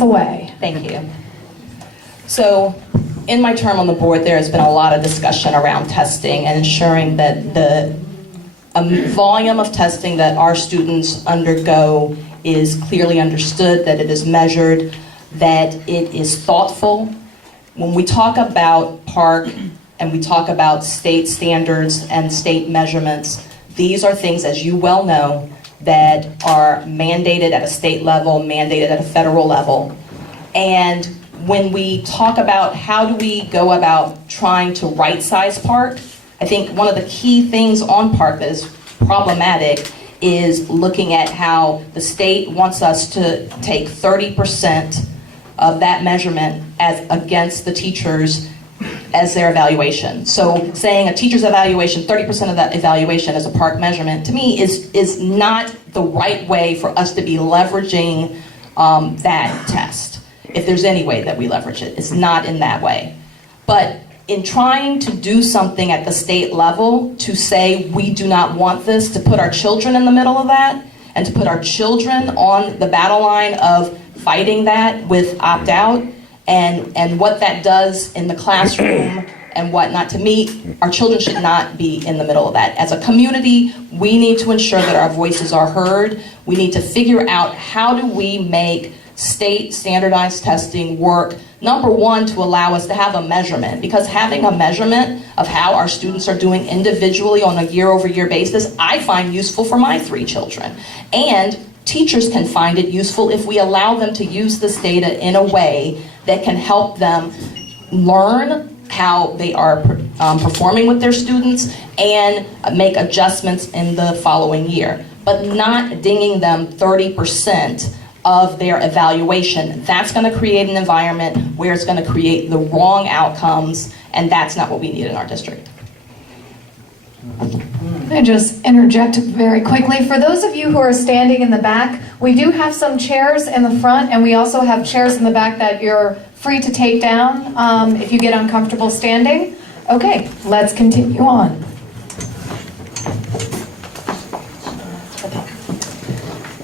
away. Thank you. So, in my term on the board, there has been a lot of discussion around testing and ensuring that the volume of testing that our students undergo is clearly understood, that it is measured, that it is thoughtful. When we talk about PARCC and we talk about state standards and state measurements, these are things, as you well know, that are mandated at a state level, mandated at a federal level. And when we talk about how do we go about trying to right-size PARCC, I think one of the key things on PARCC that is problematic is looking at how the state wants us to take 30% of that measurement as against the teachers as their evaluation. So saying a teacher's evaluation, 30% of that evaluation as a PARCC measurement, to me is not the right way for us to be leveraging that test. If there's any way that we leverage it, it's not in that way. But in trying to do something at the state level to say we do not want this, to put our children in the middle of that, and to put our children on the battle line of fighting that with opt-out, and what that does in the classroom and whatnot, to me, our children should not be in the middle of that. As a community, we need to ensure that our voices are heard. We need to figure out how do we make state standardized testing work, number one, to allow us to have a measurement, because having a measurement of how our students are doing individually on a year-over-year basis, I find useful for my 3 children. And teachers can find it useful if we allow them to use this data in a way that can help them learn how they are performing with their students and make adjustments in the following year, but not dinging them 30% of their evaluation. That's going to create an environment where it's going to create the wrong outcomes, and that's not what we need in our district. I just interject very quickly. For those of you who are standing in the back, we do have some chairs in the front, and we also have chairs in the back that you're free to take down if you get uncomfortable standing. Okay, let's continue on.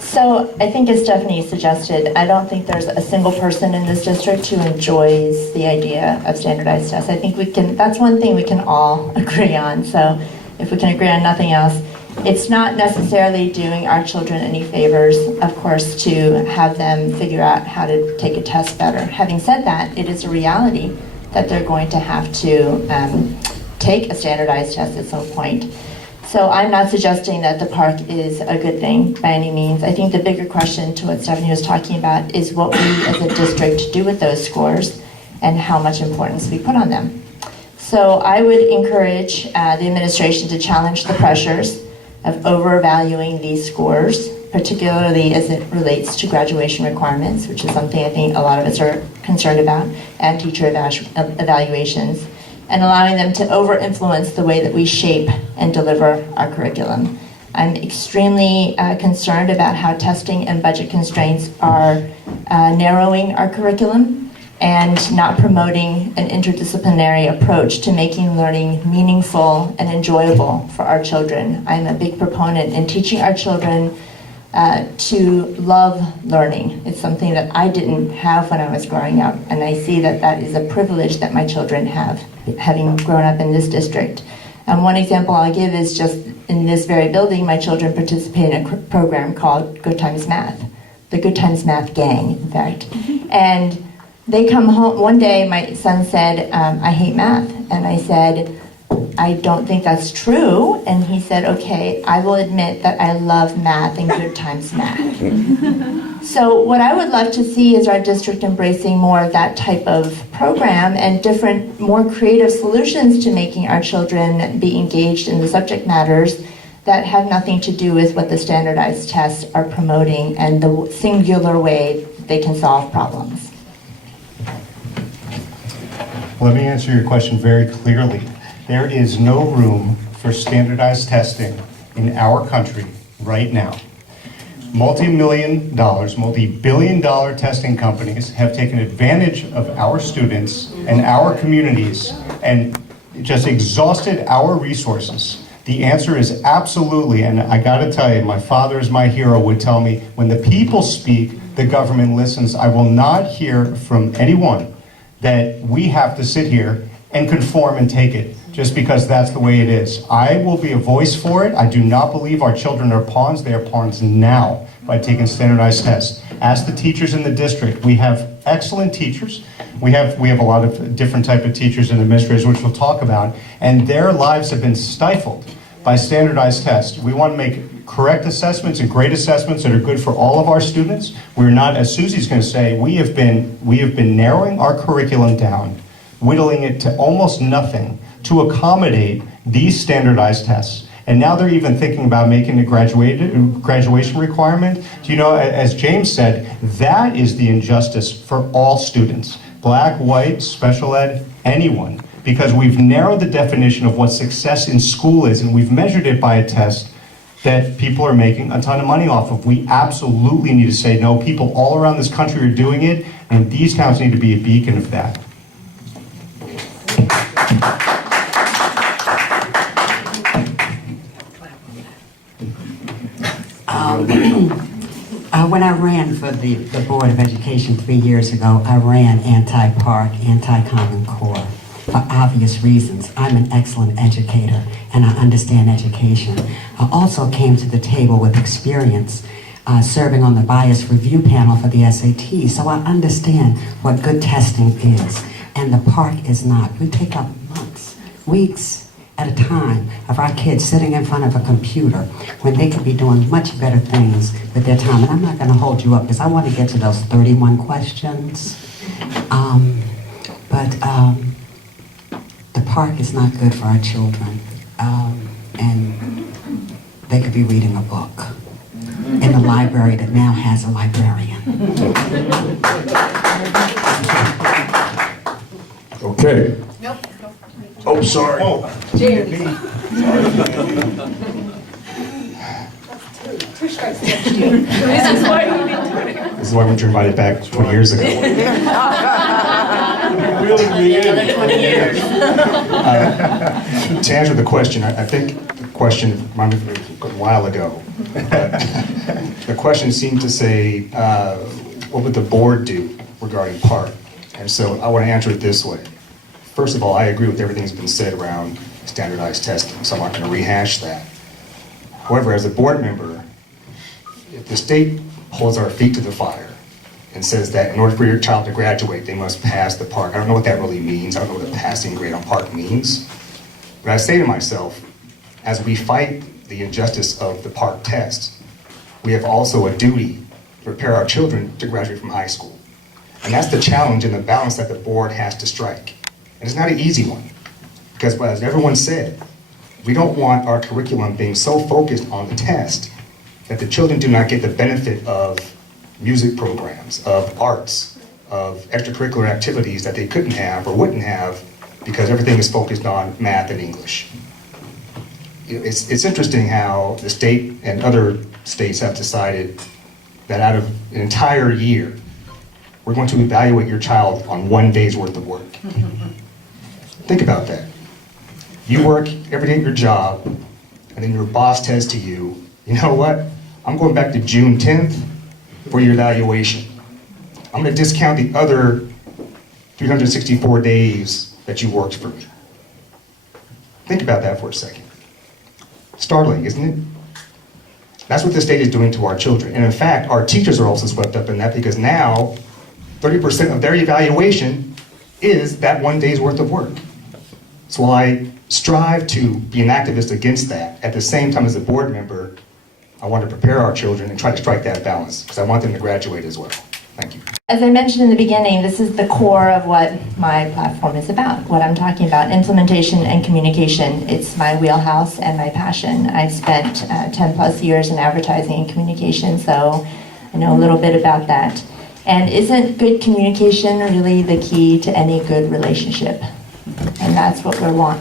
So I think as Stephanie suggested, I don't think there's a single person in this district who enjoys the idea of standardized tests. I think that's one thing we can all agree on. So if we can agree on nothing else, it's not necessarily doing our children any favors, of course, to have them figure out how to take a test better. Having said that, it is a reality that they're going to have to take a standardized test at some point. So I'm not suggesting that the PARCC is a good thing by any means. I think the bigger question to what Stephanie was talking about is what we as a district do with those scores and how much importance we put on them. So I would encourage the administration to challenge the pressures of over-valuing these scores, particularly as it relates to graduation requirements, which is something I think a lot of us are concerned about, and teacher evaluations, and allowing them to over-influence the way that we shape and deliver our curriculum. I'm extremely concerned about how testing and budget constraints are narrowing our curriculum and not promoting an interdisciplinary approach to making learning meaningful and enjoyable for our children. I'm a big proponent in teaching our children to love learning. It's something that I didn't have when I was growing up, and I see that that is a privilege that my children have, having grown up in this district. One example I'll give is just in this very building, my children participate in a program called Good Times Math, the Good Times Math Gang, in fact. And they come home, one day my son said, I hate math. And I said, I don't think that's true. And he said, okay, I will admit that I love math and Good Times Math. So what I would love to see is our district embracing more of that type of program and different, more creative solutions to making our children be engaged in the subject matters that have nothing to do with what the standardized tests are promoting and the singular way they can solve problems. Let me answer your question very clearly. There is no room for standardized testing in our country right now. Multi-million-dollar, multi-billion-dollar testing companies have taken advantage of our students and our communities and just exhausted our resources. The answer is absolutely, and I gotta tell you, my father is my hero, would tell me, when the people speak, the government listens. I will not hear from anyone that we have to sit here and conform and take it just because that's the way it is. I will be a voice for it. I do not believe our children are pawns. They are pawns now by taking standardized tests. Ask the teachers in the district. We have excellent teachers. We have a lot of different type of teachers and administrators, which we'll talk about, and their lives have been stifled by standardized tests. We want to make correct assessments and great assessments that are good for all of our students. We're not, as Susie's going to say, we have been narrowing our curriculum down, whittling it to almost nothing to accommodate these standardized tests. And now they're even thinking about making a graduation requirement. Do you know, as James said, that is the injustice for all students, black, white, special ed, anyone, because we've narrowed the definition of what success in school is, and we've measured it by a test that people are making a ton of money off of. We absolutely need to say no. People all around this country are doing it, and these towns need to be a beacon of that. When I ran for the Board of Education 3 years ago, I ran anti-park, anti-Common Core for obvious reasons. I'm an excellent educator and I understand education. I also came to the table with experience serving on the bias review panel for the SAT, so I understand what good testing is, and the park is not. We take up months, weeks at a time of our kids sitting in front of a computer when they could be doing much better things with their time. And I'm not going to hold you up because I want to get to those 31 questions. But the park is not good for our children. And they could be reading a book in a library that now has a librarian. Okay. Nope. Oh, sorry. This is why we were invited back 20 years ago. Another 20 years. To answer the question, I think the question reminded me a while ago. The question seemed to say, what would the board do regarding park? And so I want to answer it this way. First of all, I agree with everything that's been said around standardized testing, so I'm not going to rehash that. However, as a board member, if the state holds our feet to the fire and says that in order for your child to graduate, they must pass the park, I don't know what that really means. I don't know what the passing grade on park means. But I say to myself, as we fight the injustice of the park test, we have also a duty to prepare our children to graduate from high school. And that's the challenge and the balance that the board has to strike. And it's not an easy one, because as everyone said, we don't want our curriculum being so focused on the test that the children do not get the benefit of music programs, of arts, of extracurricular activities that they couldn't have or wouldn't have because everything is focused on math and English. It's interesting how the state and other states have decided that out of an entire year, we're going to evaluate your child on 1 day's worth of work. Think about that. You work every day at your job, and then your boss says to you, you know what? I'm going back to June 10th for your evaluation. I'm going to discount the other 364 days that you worked for me. Think about that for a second. Startling, isn't it? That's what the state is doing to our children. And in fact, our teachers are also swept up in that because now 30% of their evaluation is that 1 day's worth of work. So I strive to be an activist against that. At the same time, as a board member, I want to prepare our children and try to strike that balance because I want them to graduate as well. Thank you. As I mentioned in the beginning, this is the core of what my platform is about, what I'm talking about, implementation and communication. It's my wheelhouse and my passion. I've spent 10 plus years in advertising and communication, so I know a little bit about that. And isn't good communication really the key to any good relationship? And that's what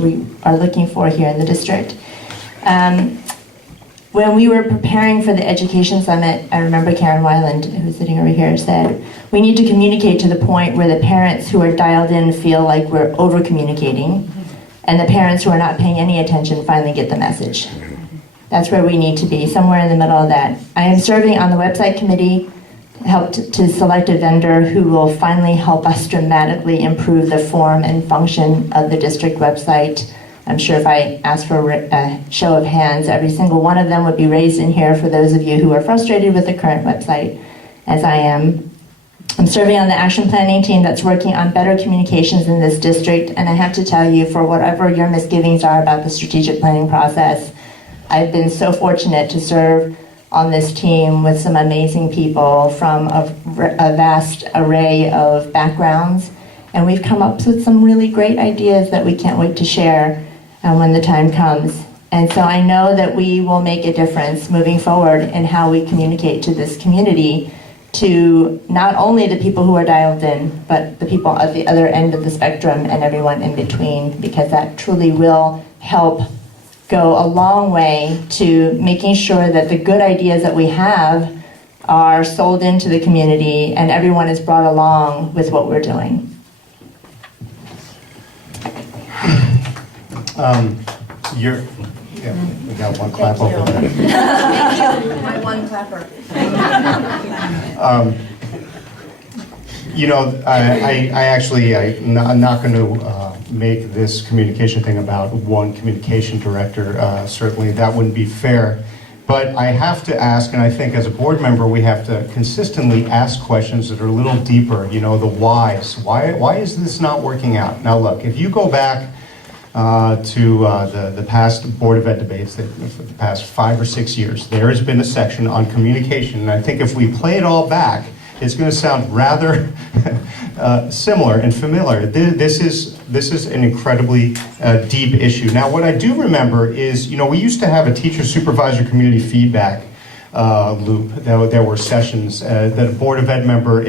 we are looking for here in the district. When we were preparing for the education summit, I remember Karen Weiland, who's sitting over here, said, we need to communicate to the point where the parents who are dialed in feel like we're over-communicating, and the parents who are not paying any attention finally get the message. That's where we need to be, somewhere in the middle of that. I am serving on the website committee, helped to select a vendor who will finally help us dramatically improve the form and function of the district website. I'm sure if I asked for a show of hands, every single one of them would be raised in here for those of you who are frustrated with the current website, as I am. I'm serving on the action planning team that's working on better communications in this district, and I have to tell you, for whatever your misgivings are about the strategic planning process, I've been so fortunate to serve on this team with some amazing people from a vast array of backgrounds, and we've come up with some really great ideas that we can't wait to share when the time comes. And so I know that we will make a difference moving forward in how we communicate to this community, to not only the people who are dialed in, but the people at the other end of the spectrum and everyone in between, because that truly will help go a long way to making sure that the good ideas that we have are sold into the community and everyone is brought along with what we're doing. We got one clap over there. My one clapper. I'm not going to make this communication thing about one communication director. Certainly that wouldn't be fair. But I have to ask, and I think as a board member, we have to consistently ask questions that are a little deeper, the whys. Why is this not working out? Now look, if you go back to the past Board of Ed debates for the past 5 or 6 years, there has been a section on communication, and I think if we play it all back, it's going to sound rather similar and familiar. This is an incredibly deep issue. Now, what I do remember is, we used to have a teacher-supervisor community feedback loop. There were sessions that a Board of Ed member,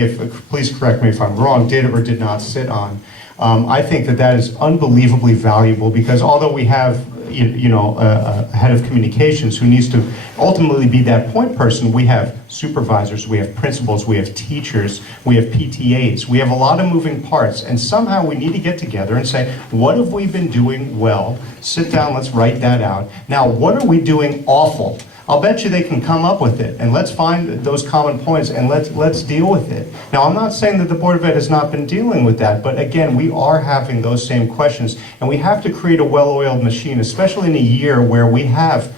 please correct me if I'm wrong, did or did not sit on. I think that is unbelievably valuable, because although we have a head of communications who needs to ultimately be that point person, we have supervisors, we have principals, we have teachers, we have PTAs, we have a lot of moving parts, and somehow we need to get together and say, what have we been doing well? Sit down, let's write that out. Now, what are we doing awful? I'll bet you they can come up with it, and let's find those common points and let's deal with it. Now, I'm not saying that the Board of Ed has not been dealing with that, but again, we are having those same questions, and we have to create a well-oiled machine, especially in a year where we have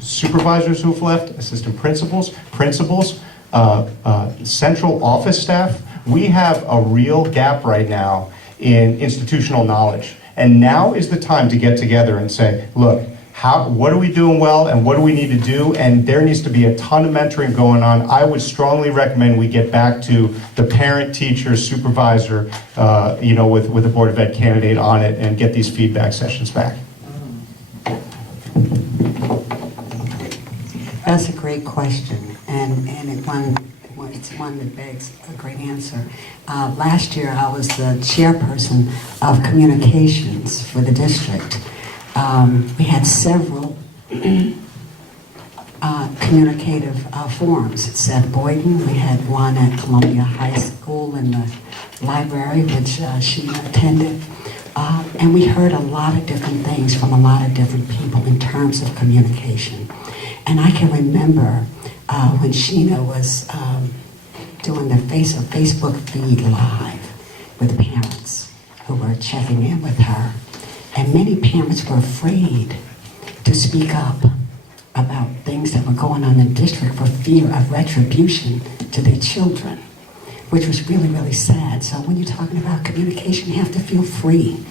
supervisors who've left, assistant principals, central office staff. We have a real gap right now in institutional knowledge, and now is the time to get together and say, look, what are we doing well and what do we need to do? And there needs to be a ton of mentoring going on. I would strongly recommend we get back to the parent, teacher, supervisor, with the Board of Ed candidate on it, and get these feedback sessions back. That's a great question, and it's one that begs a great answer. Last year, I was the chairperson of communications for the district. We had several communicative forums at Seth Boyden. We had one at Columbia High School in the library, which she attended. And we heard a lot of different things from a lot of different people in terms of communication. And I can remember when Sheena was doing the Facebook feed live with parents who were checking in with her. And many parents were afraid to speak up about things that were going on in the district for fear of retribution to their children, which was really, really sad. So when you're talking about communication, you have to feel free.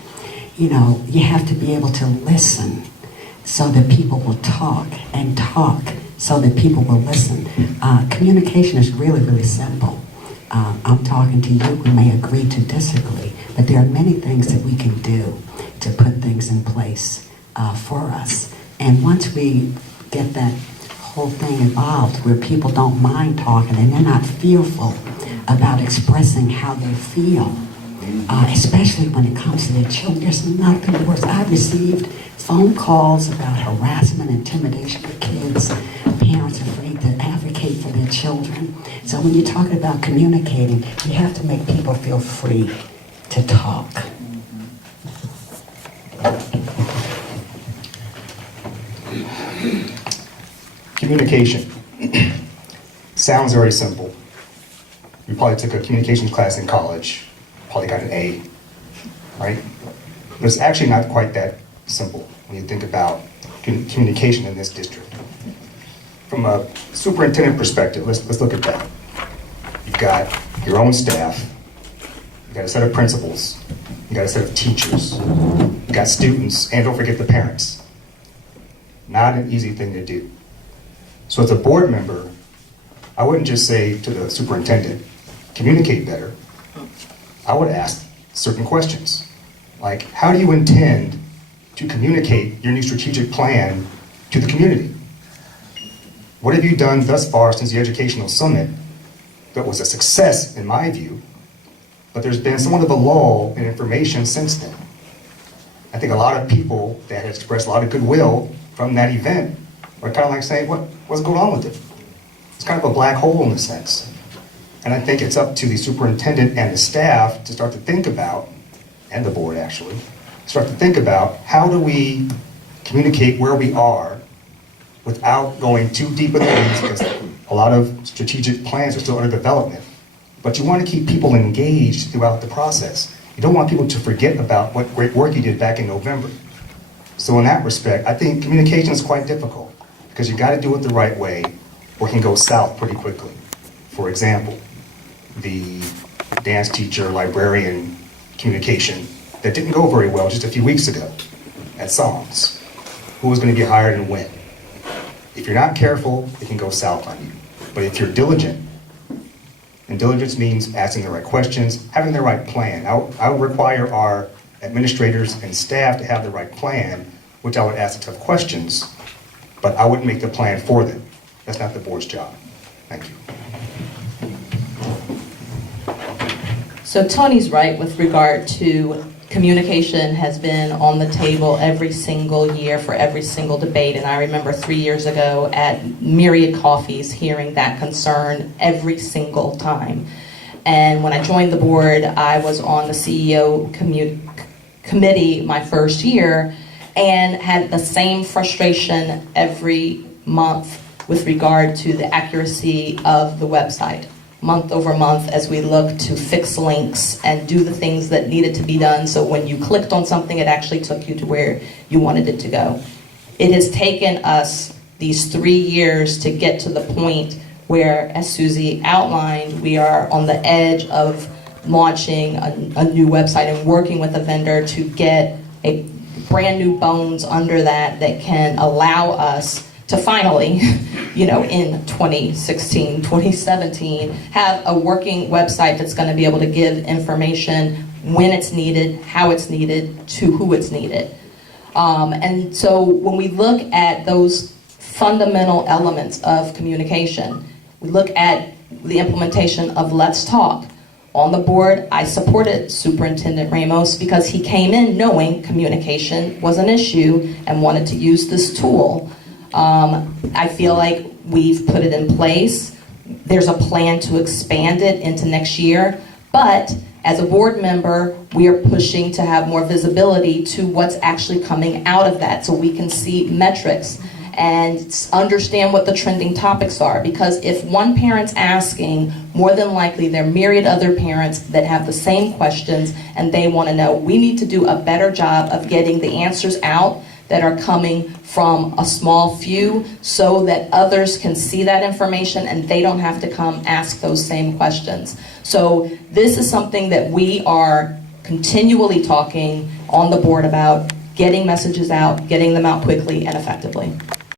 You have to be able to listen so that people will talk, and talk so that people will listen. Communication is really, really simple. I'm talking to you, we may agree to disagree, but there are many things that we can do to put things in place for us. And once we get that whole thing involved where people don't mind talking and they're not fearful about expressing how they feel, especially when it comes to their children, there's nothing worse. I've received phone calls about harassment, intimidation of kids, parents afraid to advocate for their children. So when you're talking about communicating, you have to make people feel free to talk. Communication. Sounds very simple. you probably took a communications class in college, probably got an A, right? But it's actually not quite that simple when you think about communication in this district. From a superintendent perspective, let's look at that. You've got your own staff, you've got a set of principals, you've got a set of teachers, you've got students, and don't forget the parents. Not an easy thing to do. So as a board member, I wouldn't just say to the superintendent, communicate better. I would ask certain questions, like how do you intend to communicate your new strategic plan to the community? What have you done thus far since the Educational Summit that was a success in my view, but there's been somewhat of a lull in information since then. I think a lot of people that had expressed a lot of goodwill from that event are kind of like saying, what's going on with it? It's kind of a black hole in a sense. And I think it's up to the superintendent and the staff to start to think about, and the board actually, start to think about how do we communicate where we are without going too deep in the weeds, because a lot of strategic plans are still under development. But you want to keep people engaged throughout the process. You don't want people to forget about what great work you did back in November. So in that respect, I think communication is quite difficult because you got to do it the right way or it can go south pretty quickly. For example, the dance teacher, librarian communication that didn't go very well just a few weeks ago at Songs. Who was going to be hired and when? If you're not careful, it can go south on you. But if you're diligent, and diligence means asking the right questions, having the right plan. I would require our administrators and staff to have the right plan, which I would ask the tough questions, but I wouldn't make the plan for them. That's not the board's job. Thank you. So Tony's right with regard to communication has been on the table every single year for every single debate. And I remember 3 years ago at Myriad Coffees hearing that concern every single time. And when I joined the board, I was on the CEO committee my first year and had the same frustration every month with regard to the accuracy of the website. Month over month as we look to fix links and do the things that needed to be done so when you clicked on something it actually took you to where you wanted it to go. It has taken us these 3 years to get to the point where, as Susie outlined, we are on the edge of launching a new website and working with a vendor to get a brand new bones under that can allow us to finally, in 2016, 2017, have a working website that's going to be able to give information when it's needed, how it's needed, to who it's needed. And so when we look at those fundamental elements of communication, we look at the implementation of Let's Talk. On the board, I supported Superintendent Ramos because he came in knowing communication was an issue and wanted to use this tool. I feel like we've put it in place. There's a plan to expand it into next year, but as a board member, we are pushing to have more visibility to what's actually coming out of that so we can see metrics and understand what the trending topics are. Because if one parent's asking, more than likely there are myriad other parents that have the same questions and they want to know. We need to do a better job of getting the answers out that are coming from a small few so that others can see that information and they don't have to come ask those same questions. So this is something that we are continually talking on the board about, getting messages out, getting them out quickly and effectively.